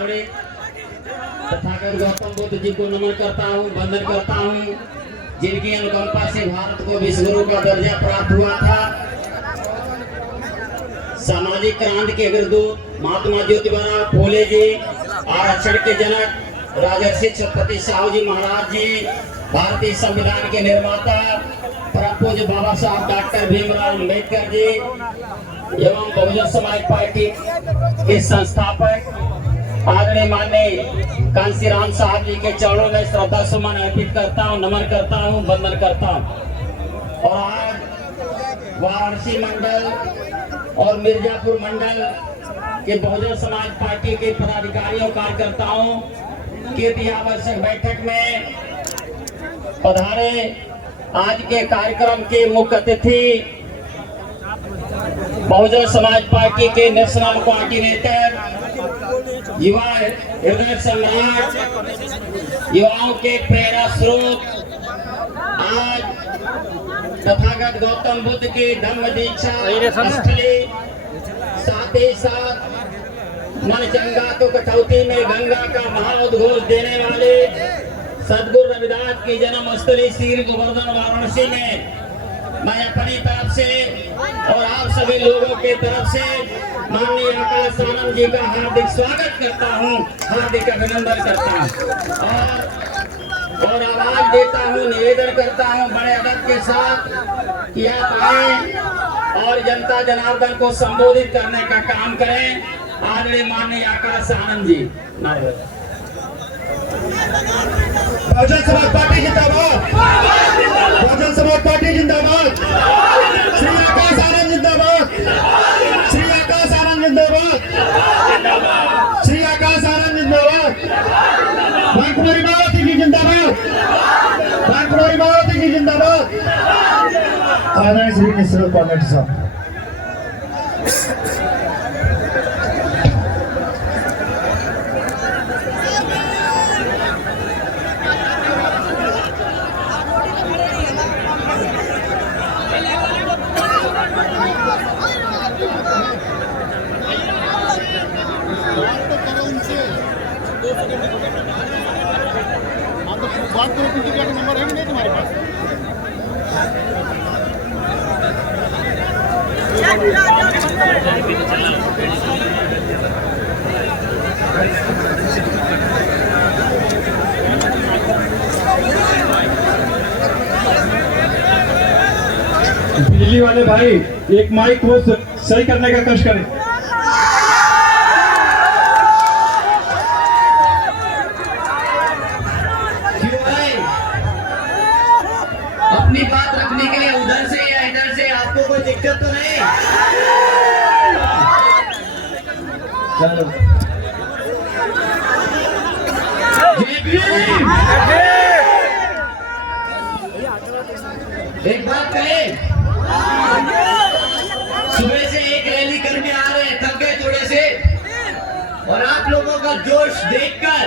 आदरणीय तथागत गौतम बुद्ध जी को नमन करता हूँ, वंदन करता हूँ, जिनकी अनुकंपा से भारत को विश्वगुरु का दर्जा प्राप्त हुआ था। सामाजिक क्रांति के अग्रदूत महात्मा ज्योतिबा फूले जी, आरक्षण के जनक राजर्षि छत्रपति साहू जी महाराज जी, भारतीय संविधान के निर्माता परम पूज्य बाबा साहब डॉक्टर भीमराव अम्बेडकर जी एवं बहुजन समाज पार्टी के संस्थापक आदरणीय माननीय कांसीराम साहब जी के चरणों में श्रद्धा सुमन अर्पित करता हूँ, नमन करता हूँ, वंदन करता हूँ। और आज वाराणसी मंडल और मिर्जापुर मंडल के बहुजन समाज पार्टी के पदाधिकारियों कार्यकर्ताओं की अतिआवश्यक बैठक में पधारे। आज के कार्यक्रम के मुख्य अतिथि बहुजन समाज पार्टी के नेशनल कोऑर्डिनेटर, युवा हृदय सम्राट, युवाओं के प्रेरणा स्रोत, आज तथागत गौतम बुद्ध की धम्म दीक्षा स्थली, साथ ही साथ मन चंगा तो कटौती में गंगा का महाउद्घोष देने वाले सदगुरु रविदास की जन्म स्थली श्री गोवर्धन वाराणसी में मैं अपनी तरफ से और आप सभी लोगों के तरफ से माननीय आकाश आनंद जी का हार्दिक स्वागत करता हूं, हार्दिक अभिनंदन करता हूं और आवाज देता हूं, निवेदन करता हूं बड़े अदब के साथ कि आप आए और जनता जनार्दन को संबोधित करने का काम करें। आदरणीय माननीय आकाश आनंद जी। बहुजन समाज पार्टी जिंदाबाद, बहुजन समाज पार्टी जिंदाबाद, श्री आकाश आनंद जिंदाबाद, श्री आकाश आनंद जिंदाबाद, श्री आकाश आनंद जिंदाबाद, बांकुमारी मायावती की जिंदाबाद, बांकुमारी मायावती की जिंदाबाद। आदरणीय श्री नेशनल कोऑर्डिनेटर साहब। बात करो, किसी का नंबर है नहीं तुम्हारे पास? बिजली वाले भाई एक माइक को सही करने का कष्ट करें। अपनी बात रखने के लिए उधर से या इधर से आपको कोई दिक्कत तो नहीं? चलो एक बात कहें, सुबह से एक रैली करके आ रहे हैं, थक गए थोड़े से, और आप लोगों का जोश देखकर,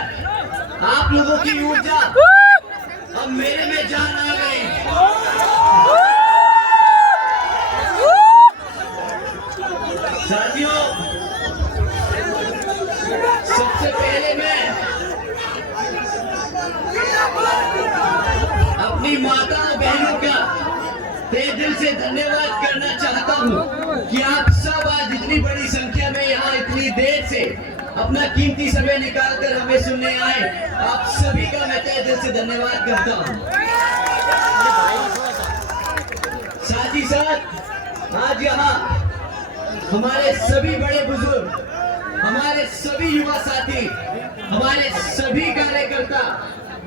आप लोगों की ऊर्जा अब मेरे में जान आ गई। साथियों, सबसे पहले मैं अपनी माताओं बहनों का तहे दिल से धन्यवाद करना चाहता हूँ कि आप सब आज इतनी बड़ी संख्या में यहाँ इतनी देर से अपना कीमती समय निकालकर हमें सुनने आए। आप सभी का मैं तहे दिल से धन्यवाद करता हूँ। साथ ही साथ आज यहाँ हमारे सभी बड़े बुजुर्ग, हमारे सभी युवा साथी, हमारे सभी कार्यकर्ता,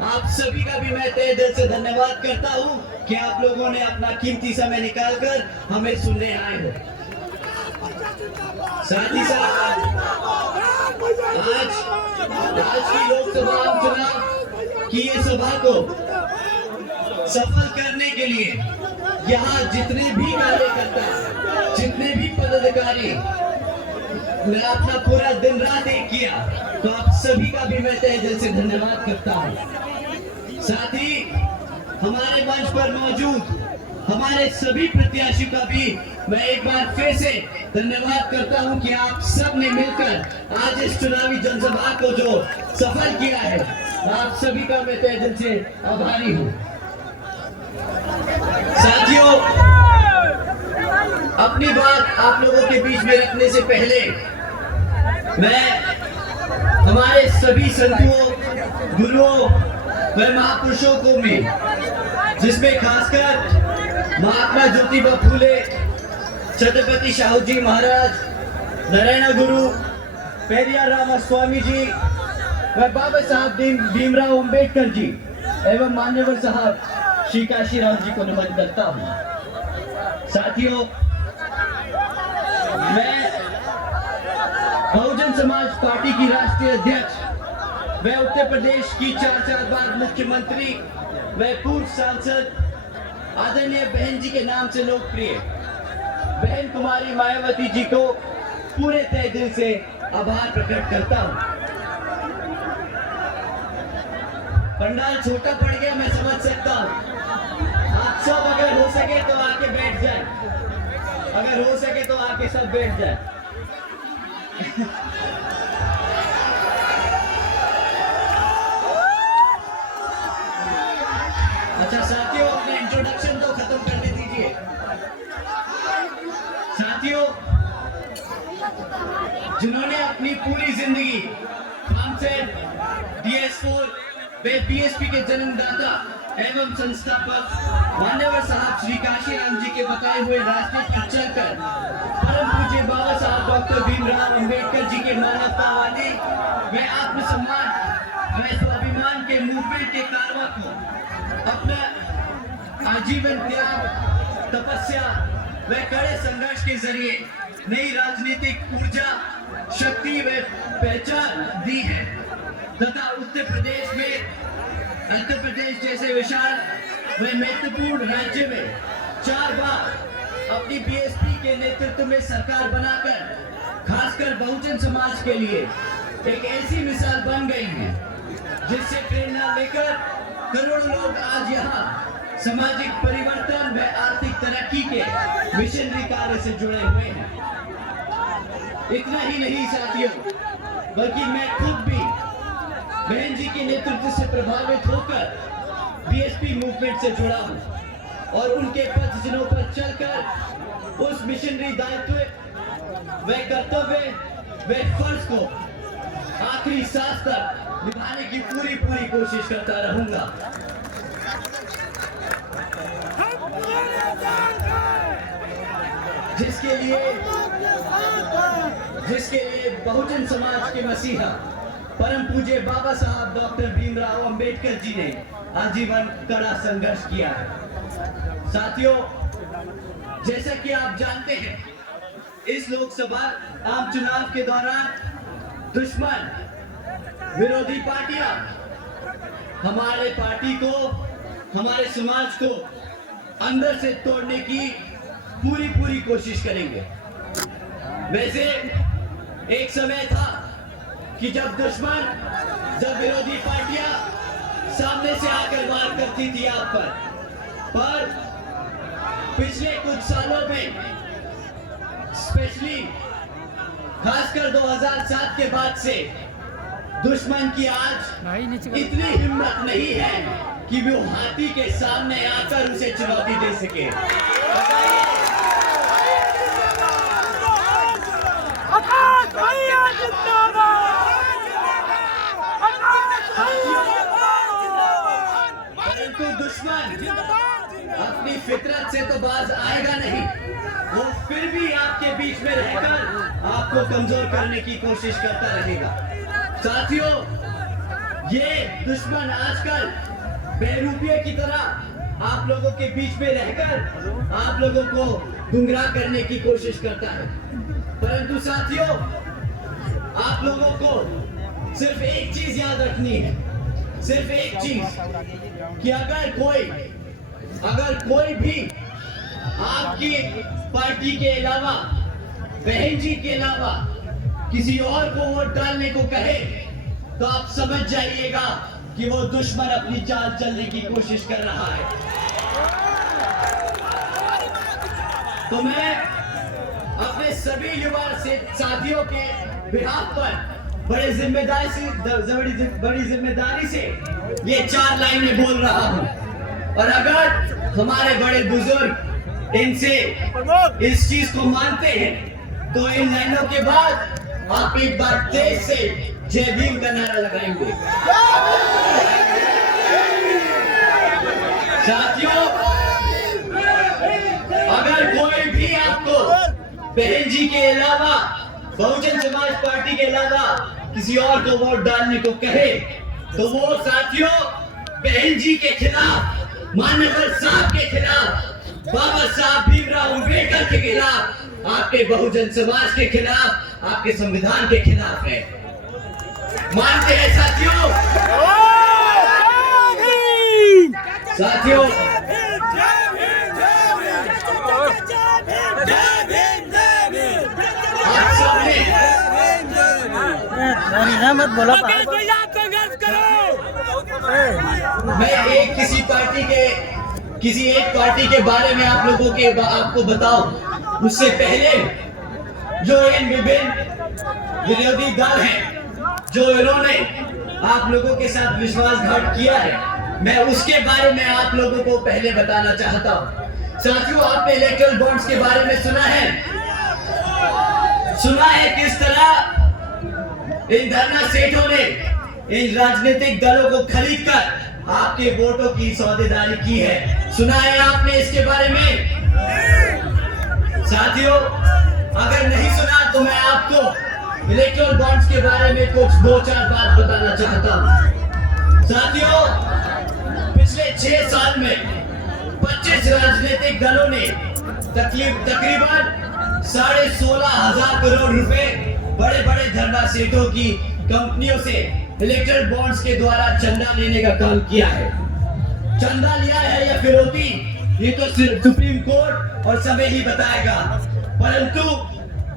आप सभी का भी मैं तहे दिल से धन्यवाद करता हूँ कि आप लोगों ने अपना कीमती समय निकालकर हमें सुनने आए हो। साथ ही साथ आज की लोकसभा चुनाव की ये सभा को सफल करने के लिए यहाँ जितने भी कार्यकर्ता, जितने भी पदाधिकारी ने अपना पूरा दिन रात एक किया, तो आप सभी का भी मैं तहे दिल से धन्यवाद करता हूँ। साथ ही हमारे मंच पर मौजूद हमारे सभी प्रत्याशियों का भी मैं एक बार फिर से धन्यवाद करता हूं कि आप सब ने मिलकर आज इस चुनावी जनसभा को जो सफल किया है, आप सभी का मैं तहे दिल से आभारी हूं। साथियों, अपनी बात आप लोगों के बीच में रखने से पहले मैं हमारे सभी संतों, गुरुओं व महापुरुषों को में, जिसमें खासकर महात्मा ज्योतिबा फूले, छत्रपति शाहू जी महाराज, नारायण गुरु, पेरियार रामास्वामी जी व बाबा साहब भीमराव अंबेडकर जी एवं मान्यवर साहब श्री काशीराम जी को नमन करता हूं। साथियों, मैं बहुजन समाज पार्टी की राष्ट्रीय अध्यक्ष व उत्तर प्रदेश की 4 बार मुख्यमंत्री व पूर्व सांसद आदरणीय बहन जी के नाम से लोकप्रिय बहन कुमारी मायावती जी को पूरे तहे दिल से आभार प्रकट करता हूं। पंडाल छोटा पड़ गया, मैं समझ सकता हूं। आप सब अगर हो सके तो आके बैठ जाए, अगर हो सके तो आके सब बैठ जाए। अच्छा साथियों, अपना इंट्रोडक्शन तो खत्म करने दीजिए। साथियों, जिन्होंने अपनी पूरी जिंदगी कांसेट, DS4 वे बीएसपी के जन्मदाता एवं संस्थापक मान्यवर साहब श्री काशीराम जी के बताए हुए रास्ते पर चलकर परम पूज्य बाबा साहब डॉक्टर भीमराव अंबेडकर जी के मानवतावादी व आत्मसम्मान व स्वाभिमान के मूवमेंट के कारवा को अपना आजीवन त्याग, तपस्या व कड़े संघर्ष के जरिए नई राजनीतिक ऊर्जा, शक्ति व पहचान दी है तथा उत्तर प्रदेश जैसे विशाल व महत्वपूर्ण राज्य में 4 बार अपनी बीएसपी के नेतृत्व में सरकार बनाकर खासकर बहुजन समाज के लिए एक ऐसी मिसाल बन गई है जिससे प्रेरणा लेकर करोड़ों लोग आज यहाँ सामाजिक परिवर्तन व आर्थिक तरक्की के मिशनरी कार्य से जुड़े हुए हैं। इतना ही नहीं साथियों, बल्कि मैं खुद भी बहन जी के नेतृत्व से प्रभावित होकर बीएसपी मूवमेंट से जुड़ा हूं और उनके पथ चिन्हों पर चलकर उस मिशनरी दायित्व व कर्तव्य व फर्ज को आखिरी सांस तक निभाने की पूरी कोशिश करता रहूंगा। जिसके लिए बहुजन समाज के मसीहा परम पूज्य बाबा साहब डॉक्टर भीमराव अंबेडकर जी ने आजीवन कड़ा संघर्ष किया है। साथियों, जैसा कि आप जानते हैं, इस लोकसभा आम चुनाव के दौरान दुश्मन विरोधी पार्टियां हमारे पार्टी को, हमारे समाज को अंदर से तोड़ने की पूरी कोशिश करेंगे। वैसे एक समय था कि जब विरोधी पार्टियां सामने से आकर वार करती थी आप पर पिछले कुछ सालों में, स्पेशली खासकर 2007 के बाद से दुश्मन की आज इतनी हिम्मत नहीं है कि वो हाथी के सामने आकर उसे चुनौती दे सके। परंतु दुश्मन अपनी फितरत से तो बाज आएगा नहीं, वो फिर भी आपके बीच में रहकर आपको कमजोर करने की कोशिश करता रहेगा। साथियों, ये दुश्मन आजकल बेरूपिये की तरह आप लोगों के बीच में रहकर आप लोगों को गुमराह करने की कोशिश करता है। परंतु साथियों, आप लोगों को सिर्फ एक चीज याद रखनी है, सिर्फ एक चीज, कि अगर कोई भी आपकी पार्टी के अलावा, बहन जी के अलावा किसी और को वोट डालने को कहे तो आप समझ जाइएगा कि वो दुश्मन अपनी चाल चलने की कोशिश कर रहा है। तो मैं अपने सभी युवा से साथियों के बिहाफ पर बड़ी जिम्मेदारी से ये 4 लाइनें बोल रहा हूँ। और अगर हमारे बड़े बुजुर्ग इनसे इस चीज को मानते हैं तो इन लाइनों के बाद आप एक बार तेज से जय भीम का नारा लगाएंगे। साथियों, अगर कोई भी आपको बहन जी के अलावा, बहुजन समाज पार्टी के अलावा किसी और को वोट डालने को कहे तो वो साथियों बहन जी के खिलाफ, माननीय साहब के खिलाफ, बाबा साहब भीमराव अम्बेडकर के खिलाफ, आपके बहुजन समाज के खिलाफ, आपके संविधान के खिलाफ है। मानते हैं साथियों? साथियों, आप सबने मत बोलो। मैं किसी एक पार्टी के बारे में आपको बताऊं, उससे पहले जो इन विभिन्न विरोधी दल हैं, जो इन्होंने आप लोगों के साथ विश्वासघात किया है, मैं उसके बारे में आप लोगों को पहले बताना चाहता हूं। साथियों, आपने इलेक्ट्रल बॉन्ड्स के बारे में सुना है किस तरह इन धरना सेठों ने इन राजनीतिक दलों को खरीदकर आपके वोटों की सौदेदारी की है। सुना है आपने इसके बारे में? साथियों, अगर नहीं सुना तो मैं आपको इलेक्ट्रल बॉन्ड्स के बारे में कुछ 2-4 बात बताना चाहता हूं। साथियों, पिछले 6 साल में 25 राजनीतिक दलों ने तकरीबन 16,500 करोड़ रुपए बड़े बड़े धरना सेठों की कंपनियों से इलेक्ट्रल बॉन्ड्स के द्वारा चंदा लेने का काम किया है। चंदा लिया है या फिरौती, ये तो सिर्फ सुप्रीम कोर्ट और समय ही बताएगा। परंतु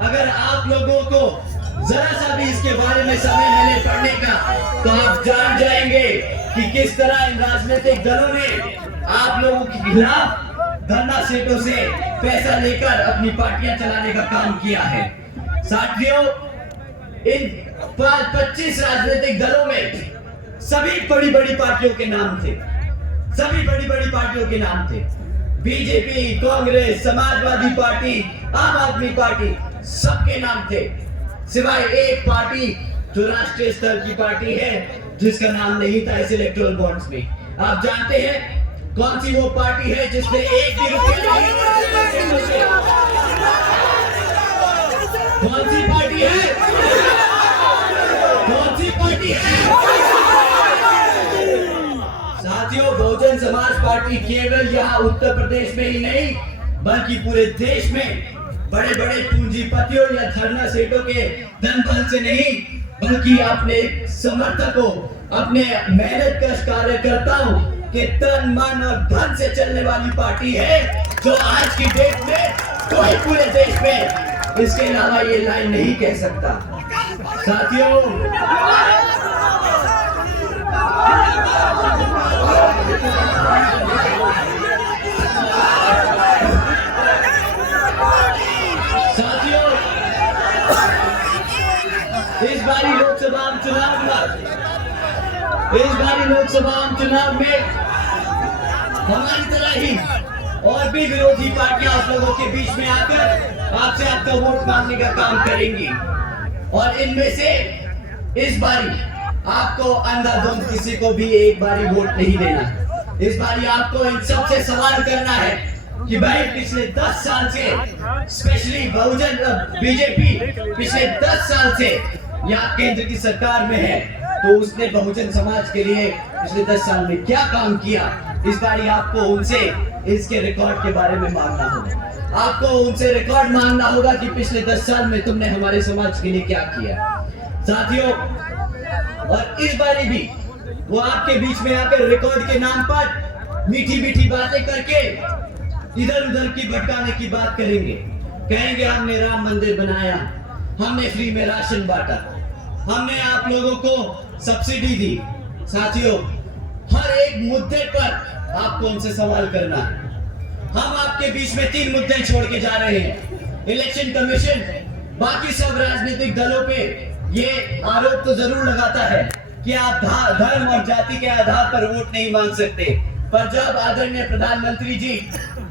अगर आप लोगों को जरा सा भी इसके बारे में समय मिले पढ़ने का, तो आप जान जाएंगे कि किस तरह इन राजनीतिक दलों ने आप लोगों के खिलाफ धरना सेठों से पैसा लेकर अपनी पार्टियां चलाने का काम किया है। साथियों, इन 25 राजनीतिक दलों में सभी बड़ी बड़ी पार्टियों के नाम थे, सभी बड़ी बड़ी पार्टियों के नाम थे। बीजेपी, कांग्रेस, समाजवादी पार्टी, आम आदमी पार्टी, सबके नाम थे, सिवाय एक पार्टी जो राष्ट्रीय स्तर की पार्टी है, जिसका नाम नहीं था इस इलेक्टोरल बॉन्ड्स में। आप जानते हैं कौन सी वो पार्टी है जिसने एक भी रुपया नहीं? कौन सी पार्टी है? कौन सी पार्टी है? साथियों, बहुजन समाज पार्टी केवल यहाँ उत्तर प्रदेश में ही नहीं, बल्कि पूरे देश में बड़े बड़े पूंजीपतियों या धरना सेठों के धन बल से नहीं, बल्कि अपने समर्थकों, अपने मेहनत कश कार्यकर्ताओं के तन मन और धन से चलने वाली पार्टी है, जो आज की डेट में कोई पूरे देश में इसके अलावा ये लाइन नहीं कह सकता। साथियों, इस बारी लोकसभा चुनाव में हमारी तरह ही और भी विरोधी पार्टियां आप लोगों के बीच में आकर आपसे आपका वोट मांगने का काम करेंगी। और इनमें से इस बारी आपको अंधाधुंध किसी को भी एक बारी वोट नहीं देना। इस बारी आपको इन सबसे सवाल करना है कि भाई पिछले 10 साल से, स्पेशली बीजेपी पिछले 10 साल से यहाँ केंद्र की सरकार में है, तो उसने बहुजन समाज के लिए पिछले 10 साल में क्या काम किया। इस बारी आपको उनसे इसके रिकॉर्ड के बारे में मांगना होगा। आपको उनसे रिकॉर्ड मांगना होगा कि पिछले 10 साल में तुमने हमारे समाज के लिए क्या किया। साथियों, और इस बारी भी वो आपके बीच में आकर रिकॉर्ड के नाम पर मीठी मीठी बातें करके इधर उधर की भटकाने की बात करेंगे। कहेंगे हमने राम मंदिर बनाया, हमने फ्री में राशन बांटा, हमने आप लोगों को सब्सिडी दी। साथियों, हर एक मुद्दे पर आपको उनसे सवाल करना है। हम आपके बीच में 3 मुद्दे छोड़ के जा रहे हैं। इलेक्शन कमीशन बाकी सब राजनीतिक दलों पे ये आरोप तो जरूर लगाता है कि आप धर्म और जाति के आधार पर वोट नहीं मांग सकते, पर जब आदरणीय प्रधानमंत्री जी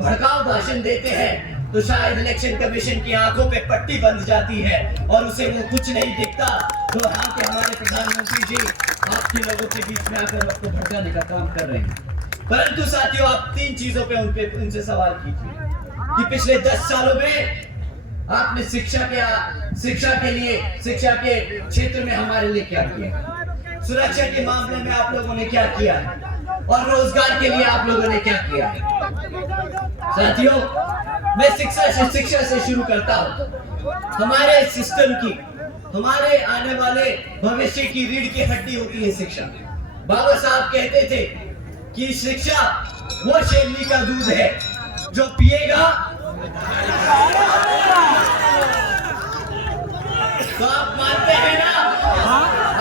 भड़काऊ भाषण देते हैं तो शायद इलेक्शन कमीशन की आंखों पे पट्टी बंध जाती है और उसे वो कुछ नहीं दिखता। तो हाँ कि हमारे प्रधानमंत्री जी आपके लोगों के बीच में आकर आपको भड़काने का काम कर रहे हैं। परंतु साथियों, आप 3 चीजों पे उनसे सवाल कीजिए कि पिछले 10 सालों में आपने शिक्षा के लिए, शिक्षा के क्षेत्र में हमारे लिए क्या किया, सुरक्षा के मामले में आप लोगों ने क्या किया और रोजगार के लिए आप लोगों ने क्या किया। साथियों, मैं शिक्षा से शुरू करता हूँ। हमारे सिस्टम की, हमारे आने वाले भविष्य की रीढ़ की हड्डी होती है शिक्षा। बाबा साहब कहते थे कि शिक्षा वो शेरनी का दूध है जो पिएगा तो आप मानते हैं ना,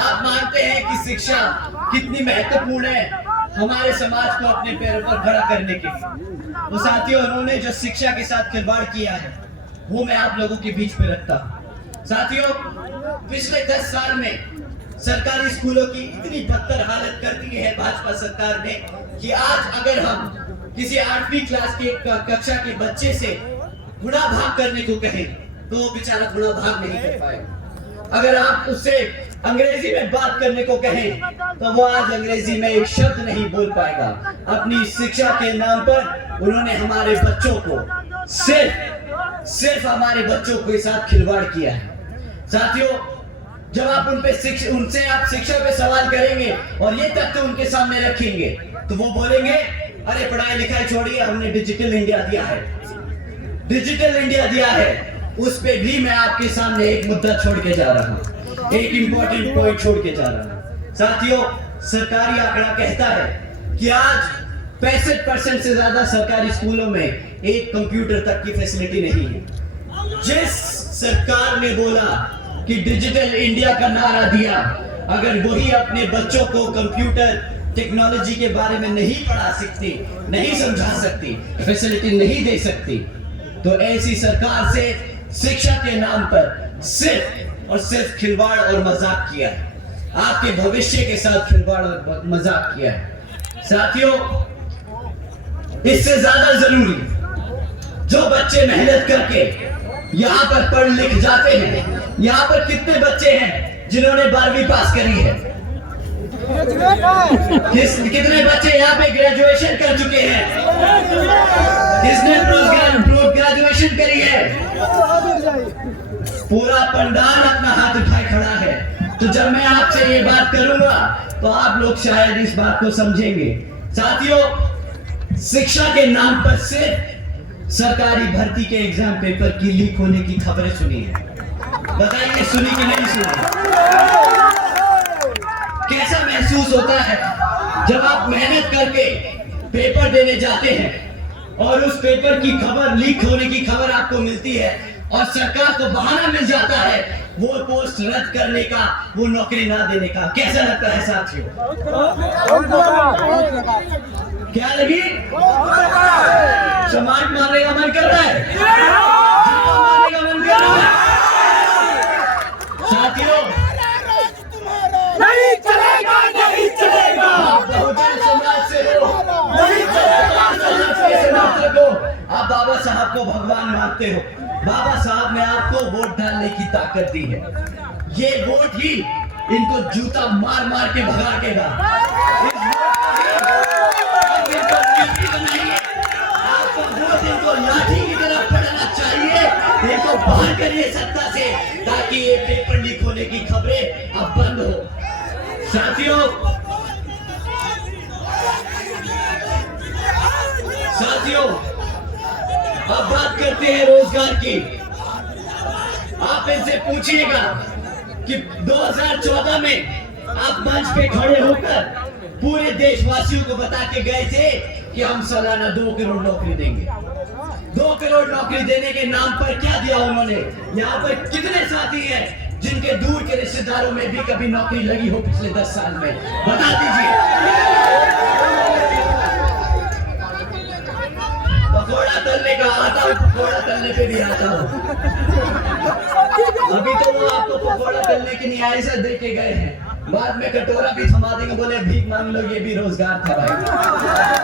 आप मानते हैं कि शिक्षा कितनी महत्वपूर्ण है हमारे समाज को अपने पैरों पर खड़ा करने के लिए। तो साथियों, उन्होंने जो शिक्षा के साथ खिलवाड़ किया है वो मैं आप लोगों के बीच में रखता हूं। साथियों, पिछले 10 साल में सरकारी स्कूलों की इतनी बदतर हालत कर दी है भाजपा सरकार ने कि आज अगर हम किसी 8वीं क्लास के कक्षा के बच्चे से गुणा भाग करने को कहें तो वो बेचारा गुणा भाग नहीं कर पाएगा। अगर आप उससे अंग्रेजी में बात करने को कहें तो वो आज अंग्रेजी में एक शब्द नहीं बोल पाएगा। अपनी शिक्षा के नाम पर उन्होंने हमारे बच्चों को सिर्फ हमारे बच्चों के साथ खिलवाड़ किया है। साथियों, जब आप उनसे आप शिक्षा पे सवाल करेंगे और ये तथ्य उनके सामने रखेंगे तो वो बोलेंगे, अरे पढ़ाई लिखाई छोड़िए, हमने डिजिटल इंडिया दिया है, डिजिटल इंडिया दिया है। उस पे भी मैं आपके सामने एक मुद्दा छोड़ के जा रहा हूं, एक इंपॉर्टेंट पॉइंट छोड़ के जा रहा हूं। साथियों, सरकारी आंकड़ा कहता है कि आज 65% से ज्यादा सरकारी स्कूलों में एक कंप्यूटर तक की फैसिलिटी नहीं है। जिस सरकार ने बोला कि डिजिटल इंडिया का नारा दिया, अगर वही अपने बच्चों को कंप्यूटर टेक्नोलॉजी के बारे में नहीं पढ़ा सकती, नहीं समझा सकती, फैसिलिटी नहीं दे सकती, तो ऐसी सरकार से शिक्षा के नाम पर सिर्फ और सिर्फ खिलवाड़ और मजाक किया है। आपके भविष्य के साथ खिलवाड़ और मजाक किया है। साथियों, इससे ज्यादा जरूरी जो बच्चे मेहनत करके यहाँ पर पढ़ लिख जाते हैं, यहाँ पर कितने बच्चे हैं जिन्होंने 12वीं पास करी है, कितने बच्चे यहाँ पे ग्रेजुएशन कर चुके हैं, किसने पोस्ट ग्रेजुएशन करी है। पूरा पंडाल अपना हाथ उठाए खड़ा है। तो जब मैं आपसे ये बात करूंगा तो आप लोग शायद इस बात को समझेंगे। साथियों, शिक्षा के नाम पर सिर्फ सरकारी भर्ती के एग्जाम पेपर की लीक होने की खबरें सुनी है। बताइए, सुनी कि नहीं सुनी? कैसा महसूस होता है जब आप मेहनत करके पेपर देने जाते हैं और उस पेपर की खबर, लीक होने की खबर आपको मिलती है और सरकार को बहाना मिल जाता है वो पोस्ट रद्द करने का, वो नौकरी ना देने का। कैसा लगता है साथियों? क्या लगी? समाज मारने का मन कर रहा है, मारने का मन कर रहा है। साथियों, नहीं चलेगा, नहीं चलेगा। बहुजन समाज से हो, नहीं चलेगा, समाज को आप बाबा साहब को भगवान मानते हो। बाबा साहब ने आपको वोट डालने की ताकत दी है। ये वोट ही इनको जूता मार मार के भगा देगा। आपको वोट इनको लाठी की तरह पड़ना चाहिए। इनको बाहर करिए सत्ता से ताकि ये पेपर लीक होने की खबरें अब बंद हो। साथियों, अब बात करते हैं रोजगार की। आप इनसे पूछिएगा कि 2014 में आप मंच पे खड़े होकर पूरे देशवासियों को बता के गए थे कि हम सालाना 2 करोड़ नौकरी देंगे। 2 करोड़ नौकरी देने के नाम पर क्या दिया उन्होंने? यहाँ पर कितने साथी हैं जिनके दूर के रिश्तेदारों में भी कभी नौकरी लगी हो पिछले 10 साल में? बता दीजिए। पकौड़ा पे भी आता हो। अभी तो वो आपको पकौड़ा तलने की न्याय से दे के गए हैं, बाद में कटोरा भी थमा देंगे, बोले भीख मांग लो, ये भी रोजगार था भाई।